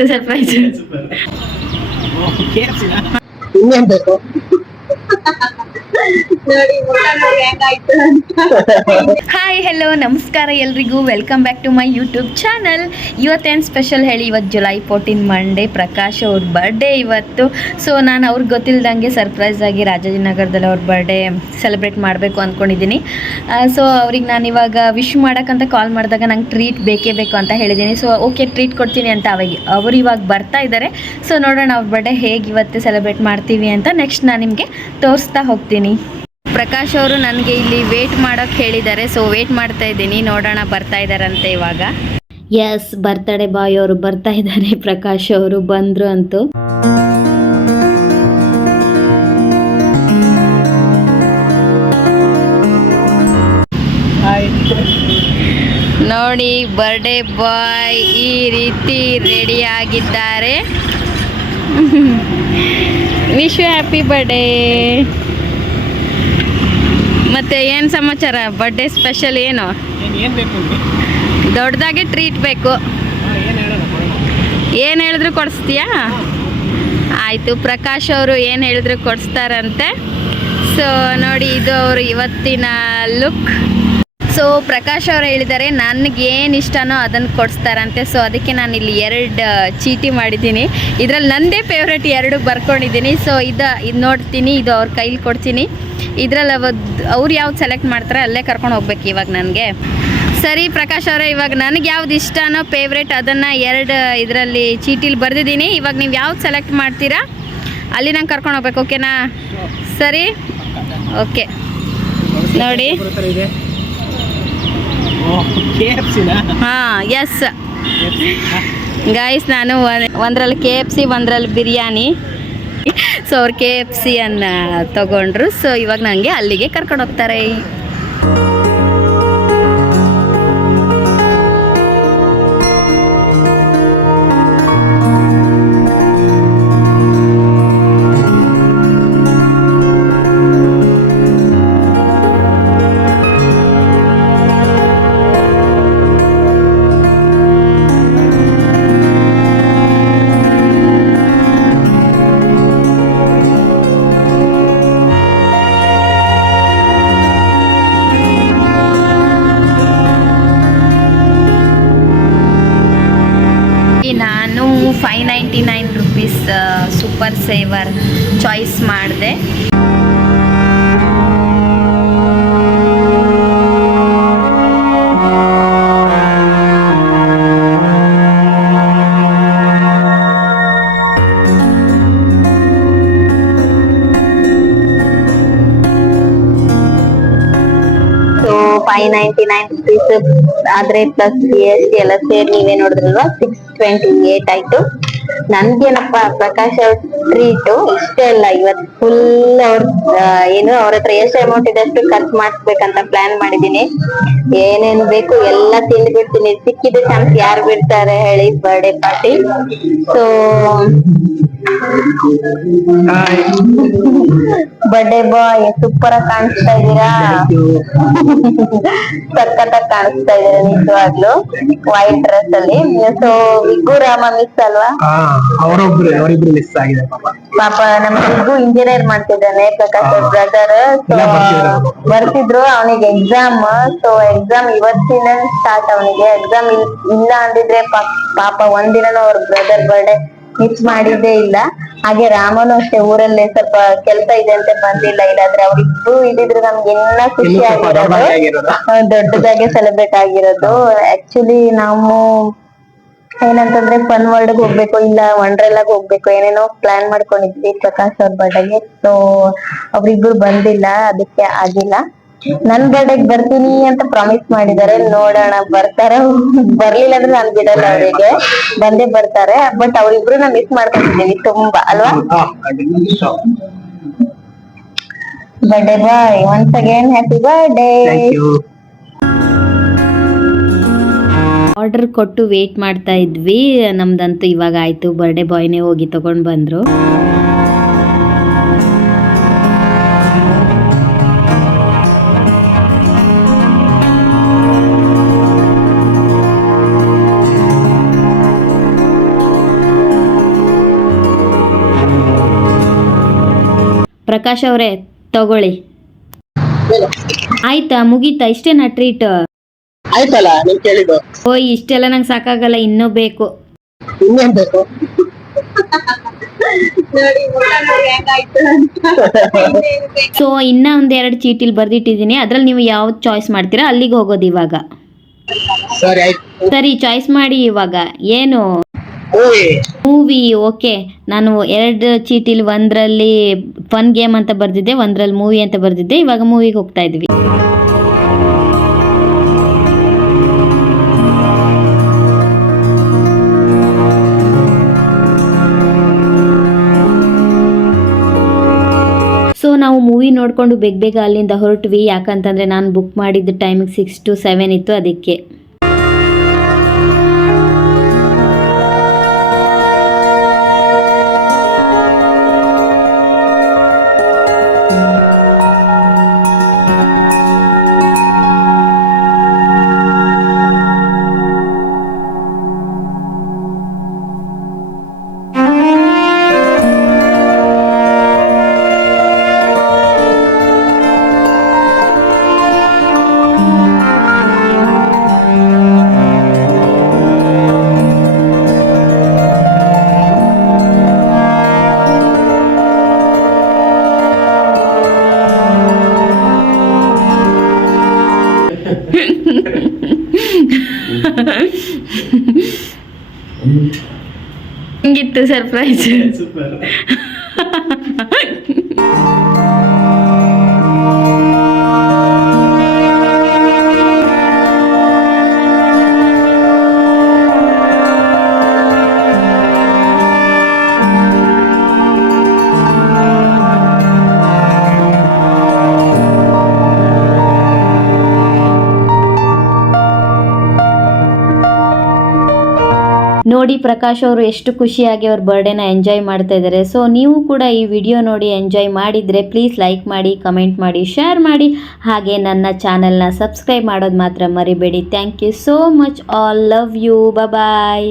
ಹೇಗಿತ್ತು surprise hi hello ನಮಸ್ಕಾರ ಎಲ್ರಿಗೂ. Welcome back to my YouTube channel ಇವತ್ತೇನು ಸ್ಪೆಷಲ್ ಹೇಳಿ? ಇವತ್ತು ಜುಲೈ ಫೋರ್ಟೀನ್ ಮಂಡೇ ಪ್ರಕಾಶ್ ಅವ್ರ ಬರ್ಡೇ ಇವತ್ತು. ಸೊ ನಾನು ಅವ್ರಿಗೆ ಗೊತ್ತಿಲ್ಲದಂಗೆ ಸರ್ಪ್ರೈಸ್ ಆಗಿ ರಾಜಾಜಿನಗರದಲ್ಲಿ ಅವ್ರ ಬರ್ಡೇ ಸೆಲೆಬ್ರೇಟ್ ಮಾಡಬೇಕು ಅಂದ್ಕೊಂಡಿದ್ದೀನಿ ಸೊ ಅವ್ರಿಗೆ ನಾನು ಇವಾಗ ವಿಶ್ ಮಾಡೋಕ್ಕಂತ ಕಾಲ್ ಮಾಡಿದಾಗ ನಂಗೆ ಟ್ರೀಟ್ ಬೇಕೇ ಬೇಕು ಅಂತ ಹೇಳಿದ್ದೀನಿ ಸೊ ಓಕೆ ಟ್ರೀಟ್ ಕೊಡ್ತೀನಿ ಅಂತ ಅವಾಗ ಅವರು ಇವಾಗ ಬರ್ತಾ ಇದ್ದಾರೆ ಸೊ ನೋಡೋಣ ಅವ್ರ ಬರ್ಡೇ ಹೇಗೆ ಇವತ್ತು ಸೆಲೆಬ್ರೇಟ್ ಮಾಡ್ತೀವಿ ಅಂತ ನೆಕ್ಸ್ಟ್ ನಾನು ನಿಮಗೆ ತೋರಿಸ್ತಾ ಹೋಗ್ತೀನಿ. ಪ್ರಕಾಶ್ ಅವರು ನನಗೆ ಇಲ್ಲಿ ವೇಟ್ ಮಾಡೋಕೆ ಹೇಳಿದ್ದಾರೆ ಸೊ ವೇಟ್ ಮಾಡ್ತಾ ಇದ್ದೀನಿ. ನೋಡೋಣ ಬರ್ತಾ ಇದ್ದಾರಂತೆ ಇವಾಗ. ಎಸ್ ಬರ್ತಡೇ ಬಾಯ್ ಅವರು ಬರ್ತಾ ಇದ್ದಾರೆ ಪ್ರಕಾಶ್ ಅವರು ಬಂದರು ಅಂತೂ. ನೋಡಿ ಬರ್ಡೇ ಬಾಯ್ ಈ ರೀತಿ ರೆಡಿ ಆಗಿದ್ದಾರೆ. ವಿಶ್ ಹ್ಯಾಪಿ ಬರ್ಡೇ ಮತ್ತೆ ಏನು ಸಮಾಚಾರ? ಬರ್ಡೇ ಸ್ಪೆಷಲ್ ಏನು? ದೊಡ್ಡದಾಗಿ? ಟ್ರೀಟ್ ಬೇಕು. ಏನು ಹೇಳಿದ್ರು ಕೊಡಿಸ್ತೀಯಾ? ಆಯಿತು ಪ್ರಕಾಶ್ ಅವರು ಏನು ಹೇಳಿದ್ರು ಕೊಡಿಸ್ತಾರಂತೆ. ಸೊ ನೋಡಿ ಇದು ಅವರು ಇವತ್ತಿನ ಲುಕ್ ಸೊ ಪ್ರಕಾಶ್ ಅವರು ಹೇಳಿದ್ದಾರೆ, ನನಗೆ ಏನು ಇಷ್ಟನೋ ಅದನ್ನು ಕೊಡಿಸ್ತಾರಂತೆ. ಸೊ ಅದಕ್ಕೆ ನಾನು ಇಲ್ಲಿ ಎರಡು ಚೀಟಿ ಮಾಡಿದ್ದೀನಿ. ಇದರಲ್ಲಿ ನನ್ನದೇ ಫೇವ್ರೆಟ್ ಎರಡು ಬರ್ಕೊಂಡಿದ್ದೀನಿ. ಸೊ ಇದು ಇದು ನೋಡ್ತೀನಿ, ಇದು ಅವ್ರ ಕೈಲಿ ಕೊಡ್ತೀನಿ. ಇದರಲ್ಲಿ ಅವತ್ತು ಅವ್ರು ಯಾವ್ದು ಸೆಲೆಕ್ಟ್ ಮಾಡ್ತಾರೆ ಅಲ್ಲೇ ಕರ್ಕೊಂಡು ಹೋಗ್ಬೇಕು ಇವಾಗ ನನಗೆ. ಸರಿ ಪ್ರಕಾಶ್ ಅವರೇ, ಇವಾಗ ನನಗೆ ಯಾವ್ದು ಇಷ್ಟನೋ ಫೇವ್ರೇಟ್ ಅದನ್ನು ಎರಡು, ಇದರಲ್ಲಿ ಚೀಟಿಲಿ ಬರೆದಿದ್ದೀನಿ. ಇವಾಗ ನೀವು ಯಾವ್ದು ಸೆಲೆಕ್ಟ್ ಮಾಡ್ತೀರಾ, ಅಲ್ಲಿ ನಂಗೆ ಕರ್ಕೊಂಡು ಹೋಗ್ಬೇಕು, ಓಕೆನಾ? ಸರಿ? ಓಕೆ. ನೋಡಿ ಬರೋ ಥರ ಇದೆ ಕೆ ಎಫ್ ಸಿನ ಹಾಂ ಎಸ್ ಗೈಸ್ ನಾನು ಒಂದರಲ್ಲಿ ಕೆ ಎಫ್ ಸಿ ಒಂದರಲ್ಲಿ ಬಿರಿಯಾನಿ. ಸೊ ಅವ್ರು ಕೆ ಎಫ್ ಸಿ ಅನ್ನ ತಗೊಂಡ್ರು. ಸೊ ಇವಾಗ ನನಗೆ ಅಲ್ಲಿಗೆ ಕರ್ಕೊಂಡು ಹೋಗ್ತಾರೆ. ನಾನು five ninety nine rupees super saver choice ಮಾಡಿದೆ. ಫೈವ್ ನೈಂಟಿ ನೈನ್ ರುಪೀಸ್ ಆದ್ರೆ ಪ್ಲಸ್ ಜಿ ಎಸ್ ಟಿ ಎಲ್ಲ ಸೇರಿ ನೀವೇ ನೋಡಿದ್ರಲ್ವಾ? ಸಿಕ್ಸ್ ಟ್ವೆಂಟಿ ಏಟ್ ಆಯ್ತು. ನನ್ಗೇನಪ್ಪ ಪ್ರಕಾಶ್ ಅವ್ರ ಟ್ರೀಟು ಇಷ್ಟೇ ಅಲ್ಲ ಇವತ್ತು ಫುಲ್ ಅವ್ರ ಏನು ಅವ್ರ ಹತ್ರ ಎಷ್ಟು ಅಮೌಂಟ್ ಇದೆ ಅಷ್ಟು ಖರ್ಚು ಮಾಡಿಸ್ಬೇಕಂತ ಪ್ಲಾನ್ ಮಾಡಿದೀನಿ ಏನೇನ್ ಬೇಕು ಎಲ್ಲ ತಿಂದು ಬಿಡ್ತೀನಿ ಸಿಕ್ಕಿದ ಚಾನ್ಸ್ ಯಾರು ಬಿಡ್ತಾರೆ ಹೇಳಿ birthday party so birthday boy super ಆಗಿ ಕಾಣಿಸ್ತಾ ಇದ್ದೀರಾ? ಸಖತ್ತಾಗಿ ಕಾಣಿಸ್ತಾ ಇದ್ದೀರಾ ನಿಜವಾಗ್ಲು? ವೈಟ್ ಡ್ರೆಸ್ ಅಲ್ಲಿ. ಸೊ ವಿಗ್ಗು ರಾಮ ಮಿಸ್ ಅಲ್ವಾ? ಹಾ ಅವರೊಬ್ರು ಅವರಿಬ್ರು ಮಿಸ್ ಆಗಿದೆ ಪಾಪ. ನಮ್ ನಮ್ಮ ವಿಗ್ಗು ಇಂಜಿನಿಯರ್ ಮಾಡ್ತಿದ್ದಾನೆ ಪ್ರಕಾಶ್ ಬ್ರದರ್ ಬರ್ತಿದ್ರು. ಅವನಿಗೆ ಎಕ್ಸಾಮ್ ಸೊ ಎಕ್ಸಾಮ್ ಇವತ್ತಿನ ಸ್ಟಾರ್ಟ್ ಅವನಿಗೆ. ಎಕ್ಸಾಮ್ ಇಲ್ಲ ಅಂದಿದ್ರೆ ಪಾಪ ಒಂದಿನ ಅವ್ರ ಬ್ರದರ್ ಬರ್ಡೇ ಮಿಸ್ ಮಾಡಿದ್ದೇ ಇಲ್ಲ. ಹಾಗೆ ರಾಮನು ಅಷ್ಟೇ ಊರಲ್ಲೇ ಸ್ವಲ್ಪ ಕೆಲಸ ಇದೆ ಅಂತ ಬಂದಿಲ್ಲ. ಇಲ್ಲಾಂದ್ರೆ ಅವ್ರಿಬ್ರು ಇದ್ದಿದ್ರೆ ನಮ್ಗೆ ಇನ್ನ ಖುಷಿ ಆಗಿರೋದು. ದೊಡ್ಡದಾಗೆ ಸೆಲೆಬ್ರೇಟ್ ಆಗಿರೋದು. ಆಕ್ಚುಲಿ ನಾವು ಏನಂತಂದ್ರೆ ಫನ್ ವರ್ಲ್ಡ್ ಹೋಗ್ಬೇಕು ಇಲ್ಲ ವಂಡ್ರೆಲ್ಲಾಗ್ ಹೋಗ್ಬೇಕು ಏನೇನೋ ಪ್ಲಾನ್ ಮಾಡ್ಕೊಂಡಿದ್ವಿ ಪ್ರಕಾಶ್ ಅವ್ರ ಬರ್ಡೇಗೆ ಸೊ ಅವ್ರಿಬ್ರು ಬಂದಿಲ್ಲ ಅದಕ್ಕೆ ಆಗಿಲ್ಲ. ನನ್ ಬರ್ಡೇಗ್ ಬರ್ತೀನಿ ಅಂತ ಪ್ರಾಮಿಸ್ ಮಾಡಿದ್ದಾರೆ ನೋಡೋಣ ಬರ್ತಾರ. ಬರ್ಲಿಲ್ಲ ಅಂದ್ರೆ ನಾನ್ ಬಿಡಲ್ಲ ಅವರಿಗೆ. ಬಂದೇ ಬರ್ತಾರೆ. ಬಟ್ ಅವ್ರಿಬ್ರು ಮಿಸ್ ಮಾಡ್ಕೊಂಡಿದ್ದೀನಿ ತುಂಬಾ ಅಲ್ವಾ. Birthday boy once again happy birthday. Order ಕೊಟ್ಟು ವೇಟ್ ಮಾಡ್ತಾ ಇದ್ವಿ. ನಮ್ದಂತೂ ಇವಾಗ ಆಯ್ತು. ಬರ್ಡೇ ಬಾಯ್ನೇ ಹೋಗಿ ತಗೊಂಡ್ ಬಂದರು. ಪ್ರಕಾಶ್ ಅವರೇ ತಗೊಳ್ಳಿ. ಆಯ್ತಾ ಮುಗೀತಾ? ಇಷ್ಟೇನಾ ಟ್ರೀಟ್ ಆಯ್ತಲ್ಲ ನೀನ್ ಕೇಳಿದ್ದು. ಓ ಇಷ್ಟೆಲ್ಲ ನಂಗೆ ಸಾಕಾಗಲ್ಲ ಇನ್ನೂ ಬೇಕು. ಇನ್ನೇನ್ ಬೇಕು? ಸೊ ಇನ್ನ ಒಂದ್ ಎರಡು ಚೀಟಿಲ್ ಬರ್ದಿಟ್ಟಿದೀನಿ ಅದ್ರಲ್ಲಿ ನೀವು ಯಾವ್ದು ಚಾಯ್ಸ್ ಮಾಡ್ತೀರಾ ಅಲ್ಲಿಗೆ ಹೋಗೋದು ಇವಾಗ. ಸರಿ ಆಯ್ತು. ಸರಿ ಚಾಯ್ಸ್ ಮಾಡಿ ಇವಾಗ. ಏನು? ಮೂವಿ ಓಕೆ ನಾನು ಎರಡು ಚೀಟಿಲಿ ಒಂದರಲ್ಲಿ ಫನ್ ಗೇಮ್ ಅಂತ ಬರ್ದಿದ್ದೆ, ಒಂದರಲ್ಲಿ ಮೂವಿ ಅಂತ ಬರ್ದಿದ್ದೆ. ಇವಾಗ ಮೂವಿಗೆ ಹೋಗ್ತಾ ಇದ್ವಿ. ಸೊ ನಾವು ಮೂವಿ ನೋಡಿಕೊಂಡು ಬೇಗ ಬೇಗ ಅಲ್ಲಿಂದ ಹೊರಟ್ವಿ. ಯಾಕಂತಂದರೆ ನಾನು ಬುಕ್ ಮಾಡಿದ್ದ ಟೈಮಿಗೆ ಸಿಕ್ಸ್ ಟು ಸೆವೆನ್ ಇತ್ತು ಅದಕ್ಕೆ. ಹಿಂಗಿತ್ತು ಸರ್ಪ್ರೈಸ್ ನೋಡಿ ಪ್ರಕಾಶ್ ಅವರು ಎಷ್ಟು ಖುಷಿಯಾಗಿ ಅವ್ರ ಬರ್ಡೇನ ಎಂಜಾಯ್ ಮಾಡ್ತಾ ಇದ್ದಾರೆ. ಸೊ ನೀವು ಕೂಡ ಈ ವಿಡಿಯೋ ನೋಡಿ ಎಂಜಾಯ್ ಮಾಡಿದರೆ ಪ್ಲೀಸ್ ಲೈಕ್ ಮಾಡಿ ಕಮೆಂಟ್ ಮಾಡಿ ಶೇರ್ ಮಾಡಿ. ಹಾಗೆ ನನ್ನ ಚಾನಲ್ನ ಸಬ್ಸ್ಕ್ರೈಬ್ ಮಾಡೋದು ಮಾತ್ರ ಮರಿಬೇಡಿ. Thank you so much all love you bye